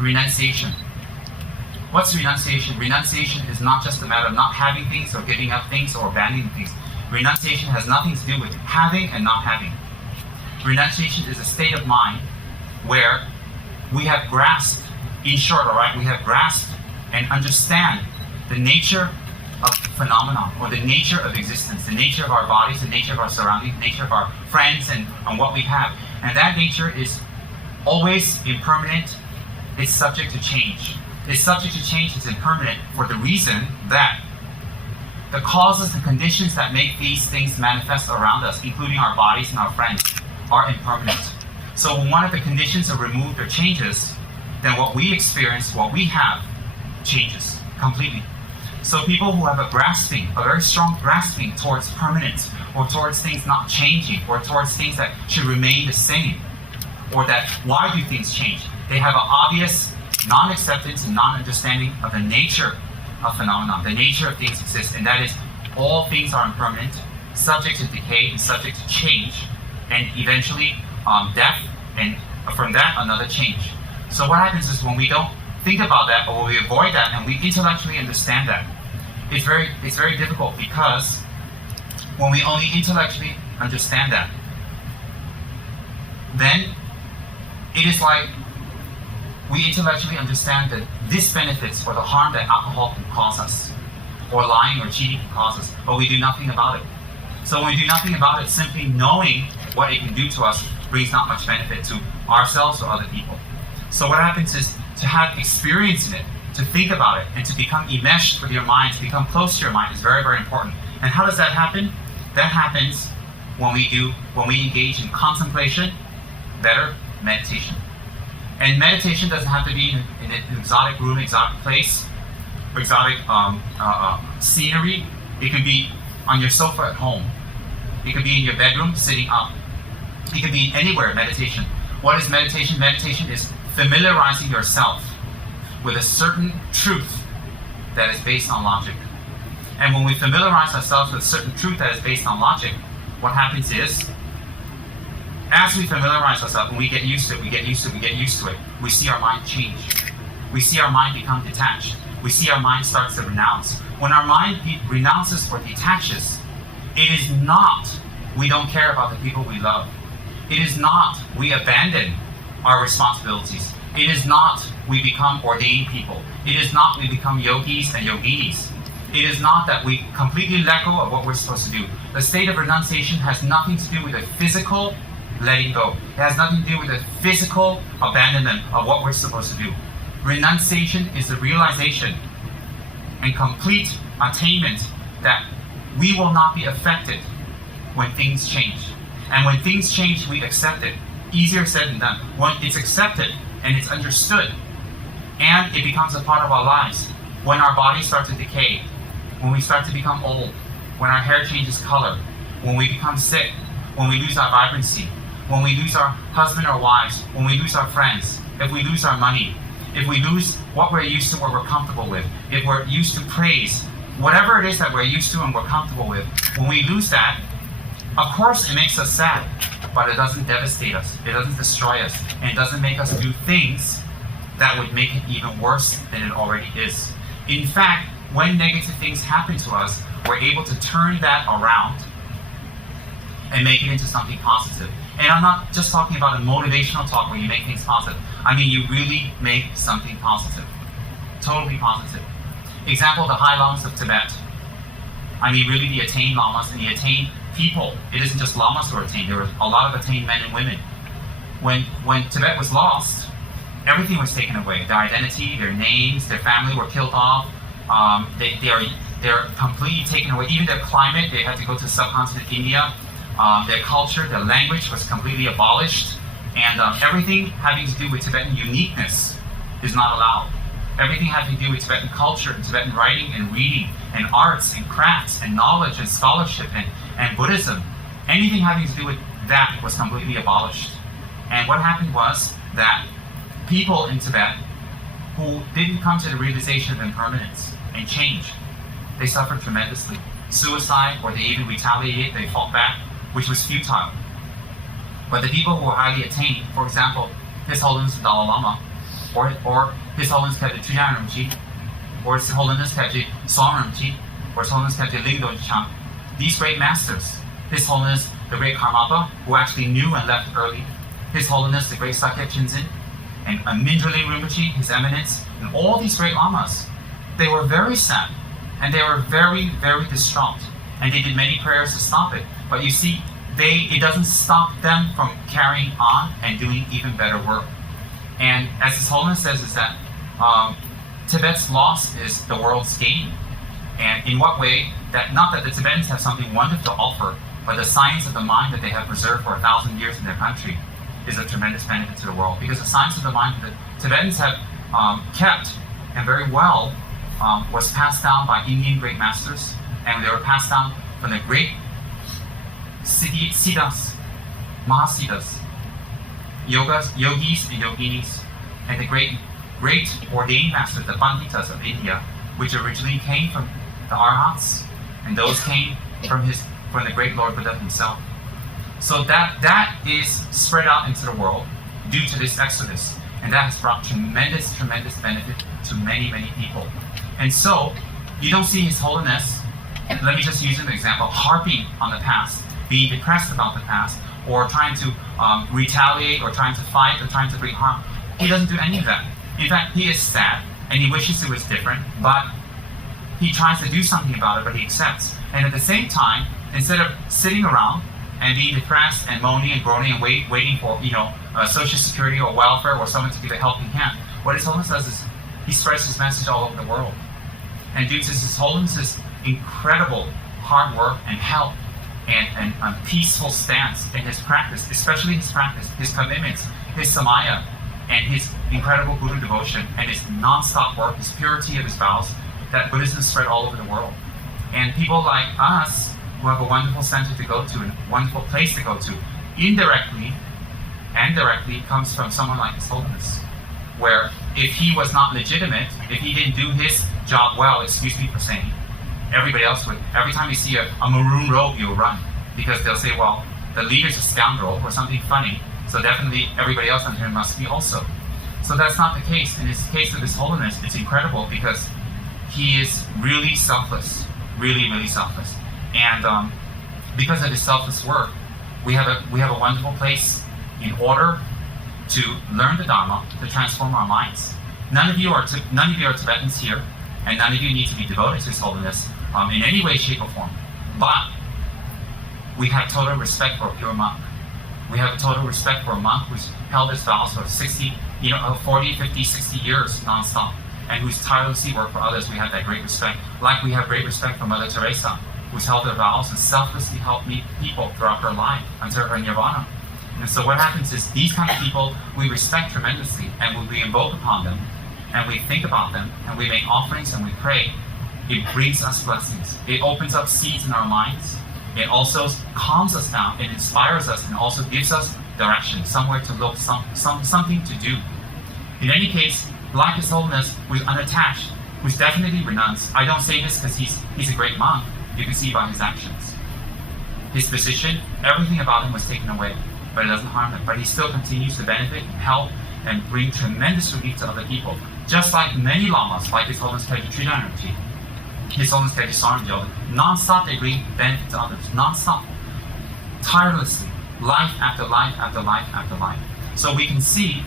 Renunciation. What's renunciation? Renunciation is not just a matter of not having things or giving up things or abandoning things. Renunciation has nothing to do with having and not having. Renunciation is a state of mind where we have grasped, in short, all right, we have grasped and understand the nature of phenomenon, or the nature of existence, the nature of our bodies, the nature of our surroundings, the nature of our friends and what we have. And that nature is always impermanent. It's subject to change. It's subject to change, it's impermanent for the reason that the causes, the conditions that make these things manifest around us, including our bodies and our friends, are impermanent. So when one of the conditions are removed or changes, then what we experience, what we have, changes completely. So people who have a grasping, a very strong grasping towards permanence, or towards things not changing, or towards things that should remain the same, or that why do things change? They have an obvious non-acceptance and non-understanding of the nature of phenomenon, the nature of things exist, and that is all things are impermanent, subject to decay and subject to change, and eventually death, and from that another change. So what happens is when we don't think about that, or when we avoid that and we intellectually understand that, it's very difficult, because when we only intellectually understand that, then it is like we intellectually understand that this benefits or the harm that alcohol can cause us, or lying or cheating can cause us, but we do nothing about it. So when we do nothing about it, simply knowing what it can do to us brings not much benefit to ourselves or other people. So what happens is to have experience in it, to think about it, and to become enmeshed with your mind, to become close to your mind is very, very important. And how does that happen? That happens when we engage in contemplation, better, meditation. And meditation doesn't have to be in an exotic room, exotic place, exotic scenery. It can be on your sofa at home. It could be in your bedroom, sitting up. It could be anywhere, meditation. What is meditation? Meditation is familiarizing yourself with a certain truth that is based on logic. And when we familiarize ourselves with a certain truth that is based on logic, what happens is, as we familiarize ourselves and we get used to it, we see our mind change. We see our mind become detached. We see our mind starts to renounce. When our mind renounces or detaches, it is not we don't care about the people we love. It is not we abandon our responsibilities. It is not we become ordained people. It is not we become yogis and yoginis. It is not that we completely let go of what we're supposed to do. The state of renunciation has nothing to do with the physical letting go. It has nothing to do with the physical abandonment of what we're supposed to do. Renunciation is the realization and complete attainment that we will not be affected when things change. And when things change, we accept it. Easier said than done. When it's accepted and it's understood, and it becomes a part of our lives, when our bodies start to decay, when we start to become old, when our hair changes color, when we become sick, when we lose our vibrancy, when we lose our husband or wives, when we lose our friends, if we lose our money, if we lose what we're used to, what we're comfortable with, if we're used to praise, whatever it is that we're used to and we're comfortable with, when we lose that, of course it makes us sad, but it doesn't devastate us, it doesn't destroy us, and it doesn't make us do things that would make it even worse than it already is. In fact, when negative things happen to us, we're able to turn that around and make it into something positive. And I'm not just talking about a motivational talk where you make things positive. I mean, you really make something positive. Totally positive. Example, the High Lamas of Tibet. I mean, really the attained Lamas and the attained people. It isn't just Lamas who are attained. There were a lot of attained men and women. When Tibet was lost, everything was taken away. Their identity, their names, their family were killed off. They're completely taken away. Even their climate, they had to go to subcontinent India. Their culture, their language was completely abolished, and everything having to do with Tibetan uniqueness is not allowed. Everything having to do with Tibetan culture, and Tibetan writing and reading, and arts and crafts and knowledge and scholarship and Buddhism, anything having to do with that was completely abolished. And what happened was that people in Tibet who didn't come to the realization of impermanence and change, they suffered tremendously. Suicide, or they even retaliated, they fought back, which was futile. But the people who were highly attained, for example, His Holiness the Dalai Lama, or His Holiness Kajik Tsem Rinpoche, or His Holiness Kajik Som Rinpoche, or His Holiness Kajik Lingdo Chang. These great masters, His Holiness the Great Karmapa, who actually knew and left early, His Holiness the Great Sakya Chinzin, and Mindraling Rinpoche, His Eminence, and all these great lamas, they were very sad, and they were very, very distraught, and they did many prayers to stop it. But you see, it doesn't stop them from carrying on and doing even better work. And as His Holiness says, is that Tibet's loss is the world's gain. And in what way? That not that the Tibetans have something wonderful to offer, but the science of the mind that they have preserved for 1,000 years in their country is a tremendous benefit to the world. Because the science of the mind that the Tibetans have kept and very well was passed down by Indian great masters, and they were passed down from the great siddhas, mahasiddhas, yogis and yoginis, and the great ordained masters, the pandhitas of India, which originally came from the arhats, and those came from the great Lord Buddha himself. So that is spread out into the world due to this exodus, and that has brought tremendous benefit to many people. And so you don't see His Holiness, let me just use an example, harping on the past, being depressed about the past, or trying to retaliate, or trying to fight, or trying to bring harm. He doesn't do any of that. In fact, he is sad, and he wishes it was different, but he tries to do something about it, but he accepts. And at the same time, instead of sitting around and being depressed and moaning and groaning and waiting for social security or welfare or someone to give a helping hand, what His Holiness does is he spreads his message all over the world. And due to His Holiness's incredible hard work and help and peaceful stance in his practice, especially his practice, his commitments, his samaya, and his incredible Guru devotion, and his non-stop work, his purity of his vows, that Buddhism spread all over the world. And people like us, who have a wonderful center to go to, and a wonderful place to go to, indirectly and directly comes from someone like His Holiness, where if he was not legitimate, if he didn't do his job well, excuse me for saying, everybody else would. Every time you see a maroon robe, you'll run, because they'll say, well, the leader's a scoundrel or something funny, so definitely everybody else under him must be also. So that's not the case. In this case of His Holiness, it's incredible because he is really selfless, really selfless. And because of his selfless work, we have a wonderful place in order to learn the Dharma, to transform our minds. None of you are Tibetans here, and none of you need to be devoted to His Holiness in any way, shape, or form. But we have total respect for a pure monk. We have total respect for a monk who's held his vows for 40, 50, 60 years non-stop, and who's tirelessly worked for others. We have that great respect. Like we have great respect for Mother Teresa, who's held her vows and selflessly helped meet people throughout her life until her nirvana. And so what happens is these kind of people we respect tremendously, and when we invoke upon them, and we think about them, and we make offerings and we pray, it brings us blessings. It opens up seeds in our minds. It also calms us down. It inspires us and also gives us direction, somewhere to look, something to do. In any case, like His Holiness, who's unattached, who's definitely renounced. I don't say this because he's a great monk. You can see by his actions. His position, everything about him was taken away, but it doesn't harm him. But he still continues to benefit and help and bring tremendous relief to other people. Just like many lamas, like His Holiness Kajik Tsem Rinpoche, His Holiness Kajik Som Rinpoche, non-stop they bring benefit to others, non-stop, tirelessly, life after life after life after life. So we can see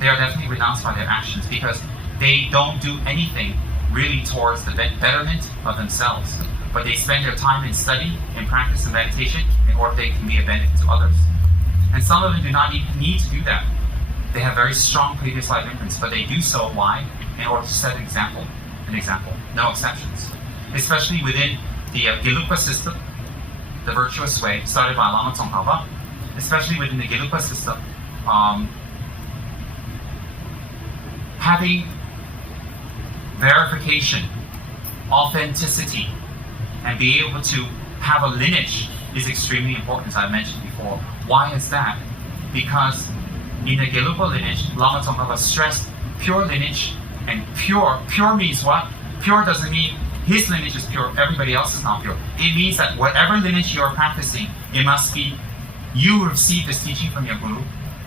they are definitely renounced by their actions because they don't do anything really towards the betterment of themselves, but they spend their time in study, in practice, and meditation in order they can be a benefit to others. And some of them do not even need to do that. They have very strong previous life imprints, but they do so, why? In order to set an example, no exceptions. Especially within the Gelugpa system, the virtuous way, started by Lama Tsongkhapa, especially within the Gelugpa system, having verification, authenticity, and be able to have a lineage is extremely important, as I mentioned before. Why is that? Because in the Gelugpa lineage, Lama Tsongkhapa stressed pure lineage, and pure means what? Pure doesn't mean his lineage is pure, everybody else is not pure. It means that whatever lineage you are practicing, it must be you received this teaching from your Guru,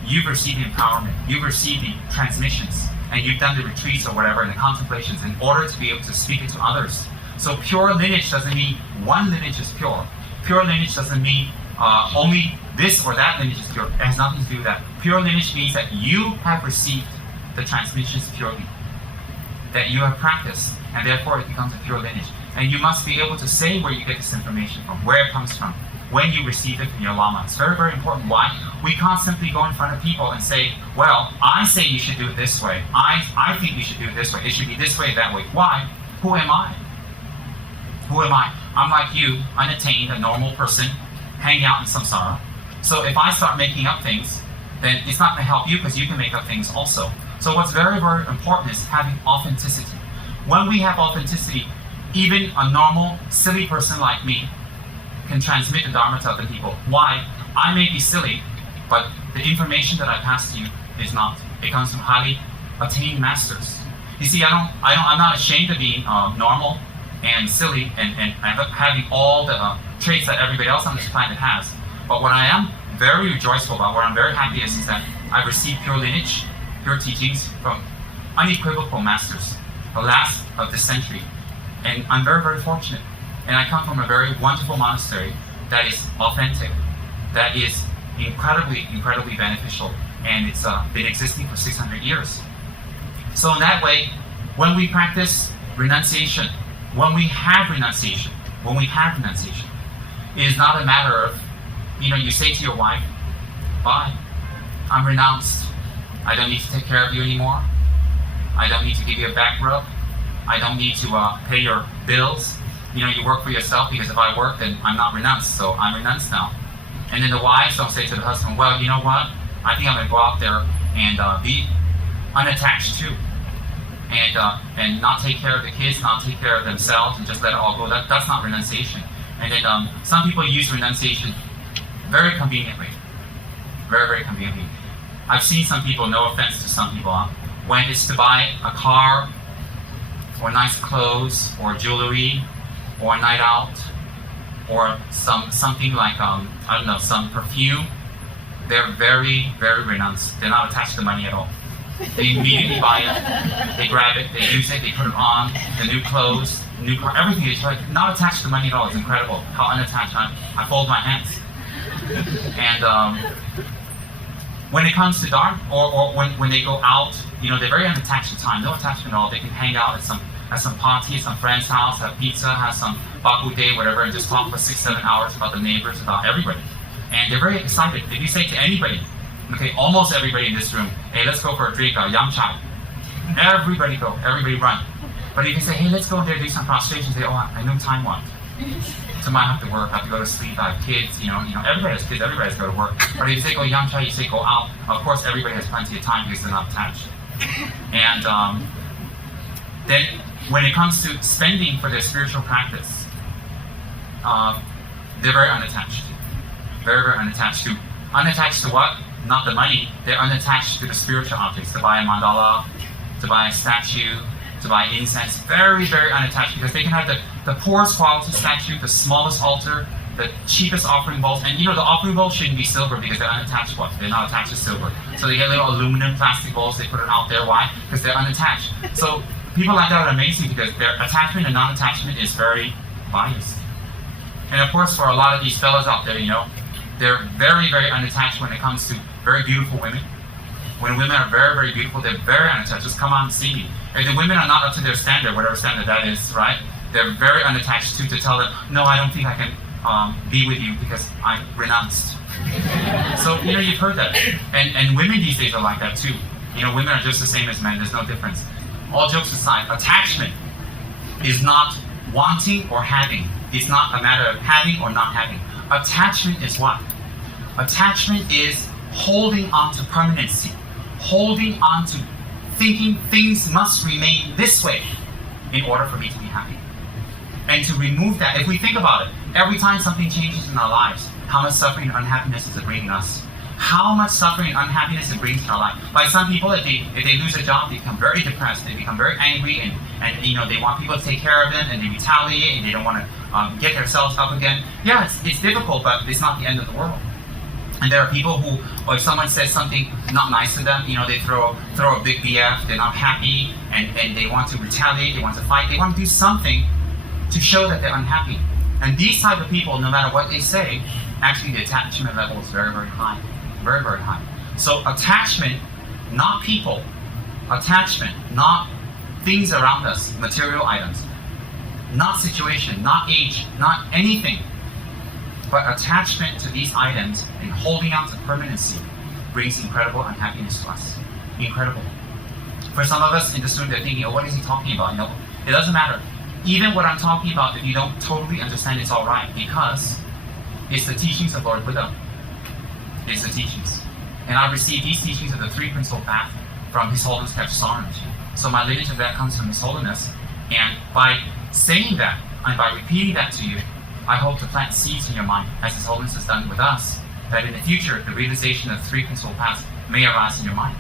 you've received the empowerment, you've received the transmissions, and you've done the retreats or whatever and the contemplations in order to be able to speak it to others. So pure lineage doesn't mean one lineage is pure. Pure lineage doesn't mean only this or that lineage is pure. It has nothing to do with that. Pure lineage means that you have received the transmissions purely, that you have practiced, and therefore it becomes a pure lineage. And you must be able to say where you get this information from, where it comes from, when you receive it from your Lama. It's very, very important. Why? We constantly go in front of people and say, well, I say you should do it this way. I think you should do it this way. It should be this way, that way. Why? Who am I? Who am I? I'm like you, unattained, a normal person, hanging out in samsara. So if I start making up things, then it's not going to help you because you can make up things also. So what's very, very important is having authenticity. When we have authenticity, even a normal, silly person like me can transmit the Dharma to other people. Why? I may be silly, but the information that I pass to you is not. It comes from highly attained masters. You see, I'm not ashamed of being normal and silly and having all the traits that everybody else on this planet has. But what I am very rejoiceful about, what I'm very happy is that I've received pure lineage, pure teachings from unequivocal masters, the last of this century. And I'm very, very fortunate. And I come from a very wonderful monastery that is authentic, that is incredibly, incredibly beneficial, and it's been existing for 600 years. So in that way, when we practice renunciation, when we have renunciation, it is not a matter of, you say to your wife, bye, I'm renounced. I don't need to take care of you anymore. I don't need to give you a back rub. I don't need to pay your bills. You work for yourself, because if I work, then I'm not renounced, so I'm renounced now. And then the wives don't say to the husband, well, you know what? I think I'm going to go out there and be unattached too. And not take care of the kids, not take care of themselves, and just let it all go. That's not renunciation. And then some people use renunciation very conveniently. Very, very conveniently. I've seen some people, no offense to some people, when it's to buy a car, or nice clothes, or jewelry, or a night out, or something like, some perfume, they're very, very renounced. They're not attached to money at all. They immediately buy it, they grab it, they use it, they put it on, the new clothes, new car, everything. It's like not attached to money at all. It's incredible how unattached I fold my hands. And when it comes to Dharma, or when they go out, they're very unattached to time, no attachment at all. They can hang out at some party, some friend's house, have pizza, have some baku day, whatever, and just talk for 6-7 hours about the neighbors, about everybody. And they're very excited. If you say to anybody, okay, almost everybody in this room, hey, let's go for a drink, yam chai. Everybody go, everybody run. But if you say, hey, let's go there, do some prostration, say, oh, I know time won't. Tomorrow I have to work, I have to go to sleep, I have kids, everybody has kids, everybody has to go to work. But if you say go yam chai, you say go out, of course everybody has plenty of time because they're not attached. And then when it comes to spending for their spiritual practice, they're very unattached. Very, very unattached to. Unattached to what? Not the money. They're unattached to the spiritual objects. To buy a mandala, to buy a statue, to buy incense. Very, very unattached, because they can have the poorest quality statue, the smallest altar, the cheapest offering bowls. And the offering bowls shouldn't be silver because they're unattached. What? They're not attached to silver. So they get little aluminum plastic bowls, they put it out there. Why? Because they're unattached. So people like that are amazing because their attachment and non-attachment is very biased. And of course, for a lot of these fellas out there, they're very, very unattached when it comes to very beautiful women. When women are very, very beautiful, they're very unattached. Just come on and see me. If the women are not up to their standard, whatever standard that is, right? They're very unattached to tell them, no, I don't think I can be with you because I'm renounced. So, you've heard that. And women these days are like that too. Women are just the same as men. There's no difference. All jokes aside, attachment is not wanting or having. It's not a matter of having or not having. Attachment is what? Attachment is holding on to permanency, holding on to thinking things must remain this way in order for me to be happy. And to remove that, if we think about it, every time something changes in our lives, how much suffering and unhappiness is it bringing us? How much suffering and unhappiness it brings in our life. By some people, if they lose a job, they become very depressed, they become very angry, and they want people to take care of them, and they retaliate, and they don't want to get themselves up again. Yeah, it's difficult, but it's not the end of the world. And there are people who, or if someone says something not nice to them, they throw a big BF, they're not happy, and they want to retaliate, they want to fight, they want to do something to show that they're unhappy. And these type of people, no matter what they say, actually the attachment level is very, very high. Very, very high. So attachment, not people. Attachment, not things around us, material items. Not situation, not age, not anything. But attachment to these items and holding on to permanency brings incredible unhappiness to us. Incredible. For some of us in this room, they're thinking, what is he talking about? It doesn't matter. Even what I'm talking about, if you don't totally understand, it's all right, because it's the teachings of Lord Buddha. It's the teachings. And I received these teachings of the Three Principal Path from His Holiness Tsem Rinpoche. So my lineage of that comes from His Holiness. And by saying that, and by repeating that to you, I hope to plant seeds in your mind, as His Holiness has done with us, that in the future, the realization of the Three Principal Paths may arise in your mind.